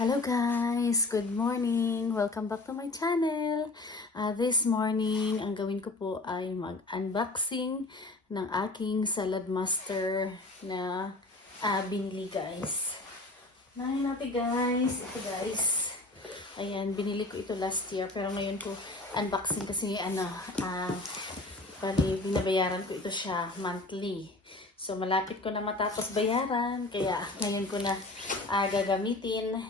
Hello guys! Good morning! Welcome back to my channel. This morning, ang gawin ko po ay mag-unboxing ng aking Saladmaster na binili guys. Nahin natin guys. Ito guys. Ayan, binili ko ito last year pero ngayon ko unboxing kasi binabayaran ko ito siya monthly. So malapit ko na matapos bayaran kaya ngayon ko na gagamitin.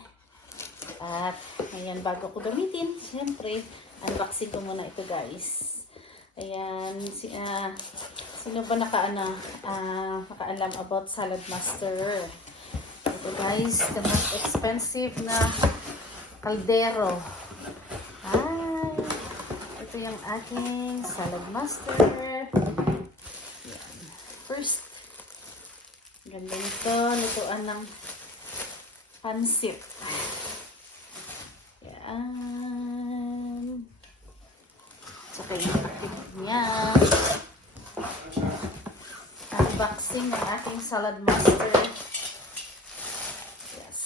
At ayan, bago ko gamitin, siyempre, unboxing ko muna ito guys. Ayan, sino ba nakaalam about Saladmaster? Ito guys, the most expensive na kaldero. Ito yung aking Saladmaster. First, ganda nito, lutuan ng pansit. Yan. Saka yung package niya. Unboxing ng ating Saladmaster. Yes.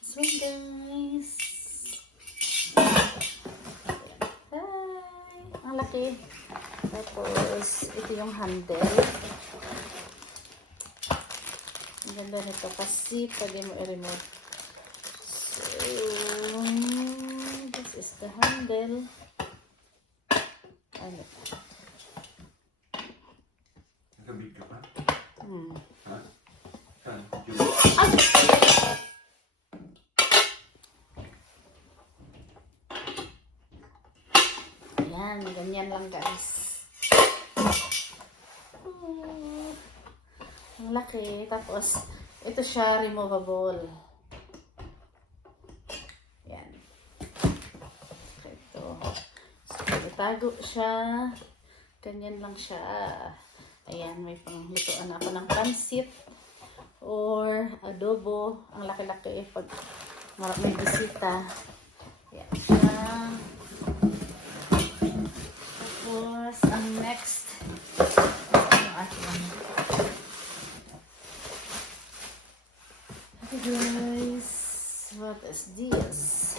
Sweet guys. Hi. Ang laki. Tapos, ito yung handle. Ang ganda nito kasi pwede mo i-remote. So, this is the handle. Ano? Nagabig ka pa? Ha? Saan? Ayan, ganyan lang guys. Ang laki. Tapos, ito siya removable. Yan. Ito. So, itago siya. Ganyan lang siya. Ayan, may panglutuan ako ng pansit or adobo. Ang laki-laki pag may bisita. Yan siya. Tapos, ang next, yung ating guys, what is this?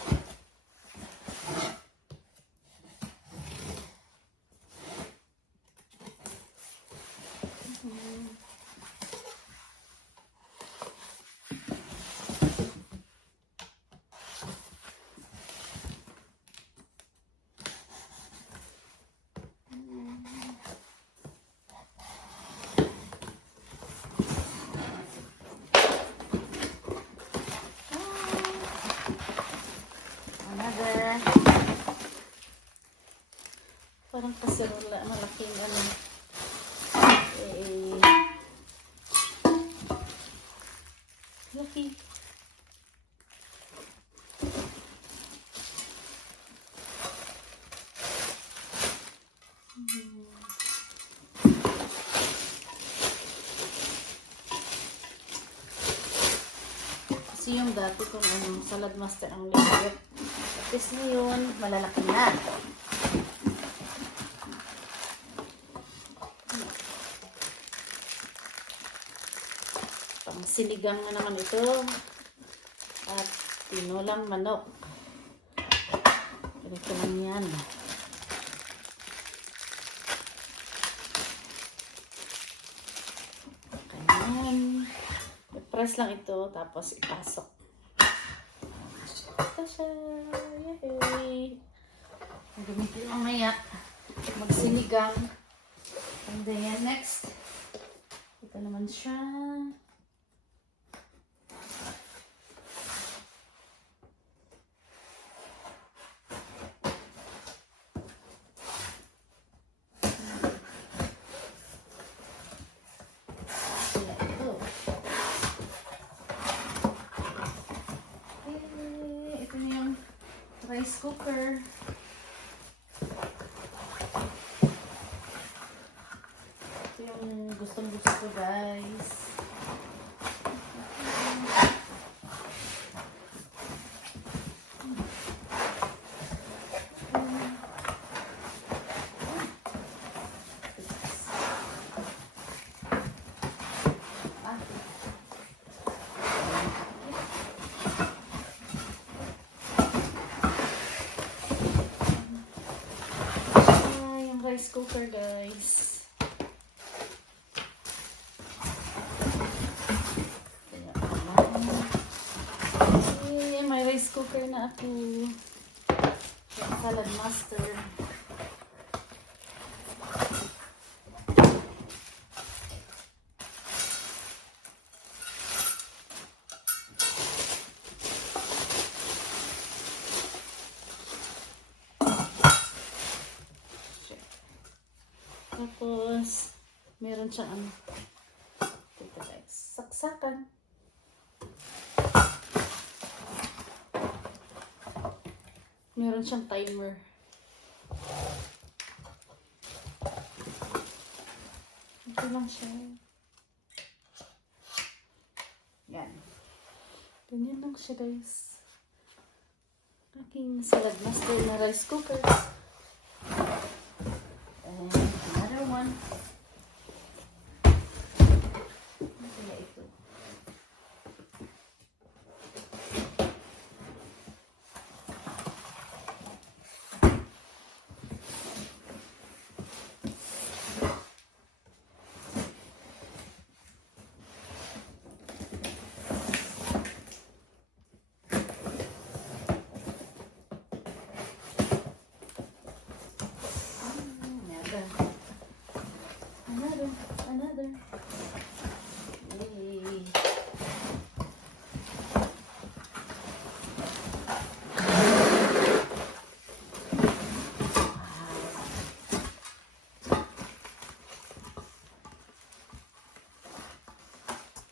Parang kaserola, malaking ano. Laki. Kasi yung dati kong Saladmaster ang liit. At least ngayon, malalaki na. Sinigang na naman ito at tinulang manok. Ganito lang yan. Ganyan. I-press lang ito tapos ipasok. Ito siya. Yay! Gamitin mamaya magsinigang. And then next, ito naman siya. Rice cooker. Ito yung gustong-gusto ko guys. rice cooker na ako. Yung Saladmaster. Tapos, meron siyang ano. Ito guys, saksakan. Meron siyang timer. Ito lang siya. Yan. Ganyan lang siya guys. Aking Saladmaster na rice cooker. And another one. Kaya ito. Another. Yay.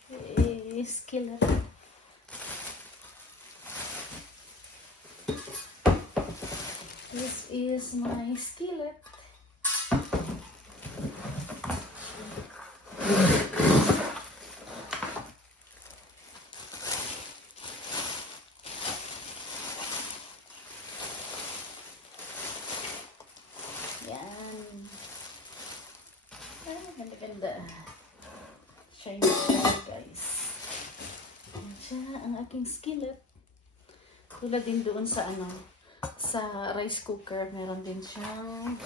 Hey, skillet. This is my skillet. Yan. Ganda-ganda. Shiny guys. Yan siya ang aking skillet. Tulad din doon sa ano, sa rice cooker, meron din siyang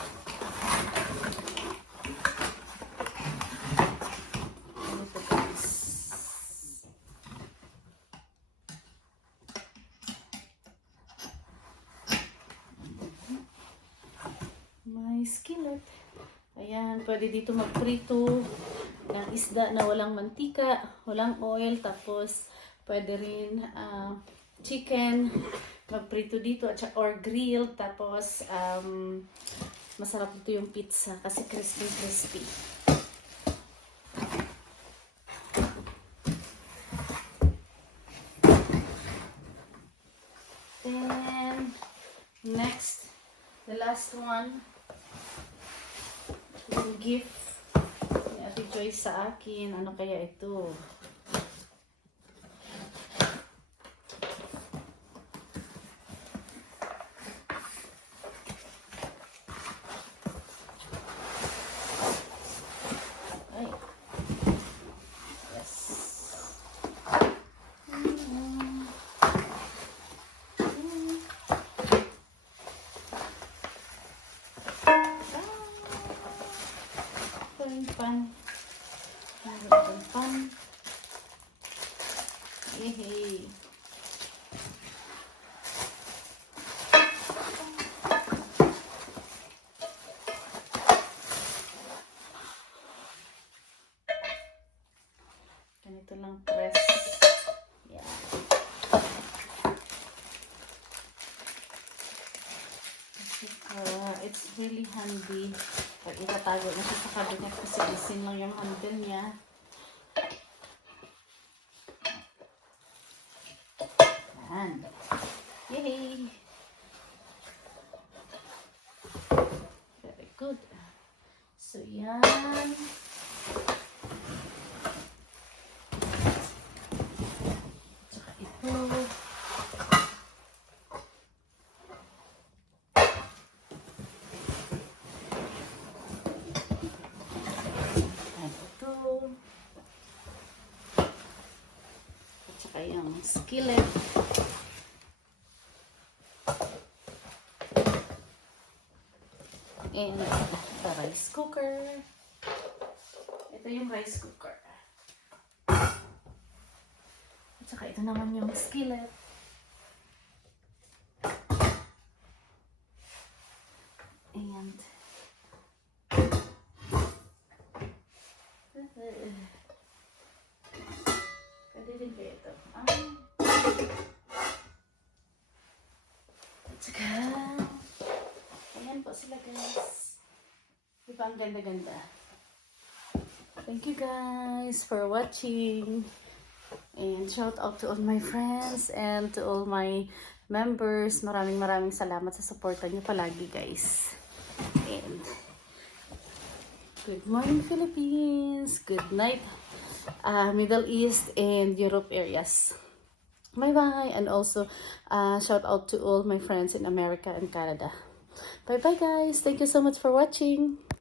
ganito guys. My skillet. Ayan, pwede dito magprito ng isda na walang mantika, walang oil, tapos pwede rin chicken, magprito dito or grilled, tapos masarap dito yung pizza kasi crispy. Then next, the last one, yung gift ni Ate Joyce sa akin. Ano kaya ito? Ay. Yes. Pan. Yehey. Ganito lang press. Yeah. It's really handy. Pag itatago na siya sa cabinet kasi isin lang yung handle niya. Yan. Yay! Very good. So, yan. Tsaka ito. Tsaka yung skillet. And the rice cooker. Ito yung rice cooker. At saka ito naman yung skillet. sila guys. Diba ang ganda-ganda? Thank you guys for watching. And shout out to all my friends and to all my members. Maraming salamat sa suporta niyo palagi guys. And good morning Philippines. Good night Middle East and Europe areas. Bye bye. And also shout out to all my friends in America and Canada. Bye bye guys. Thank you so much for watching.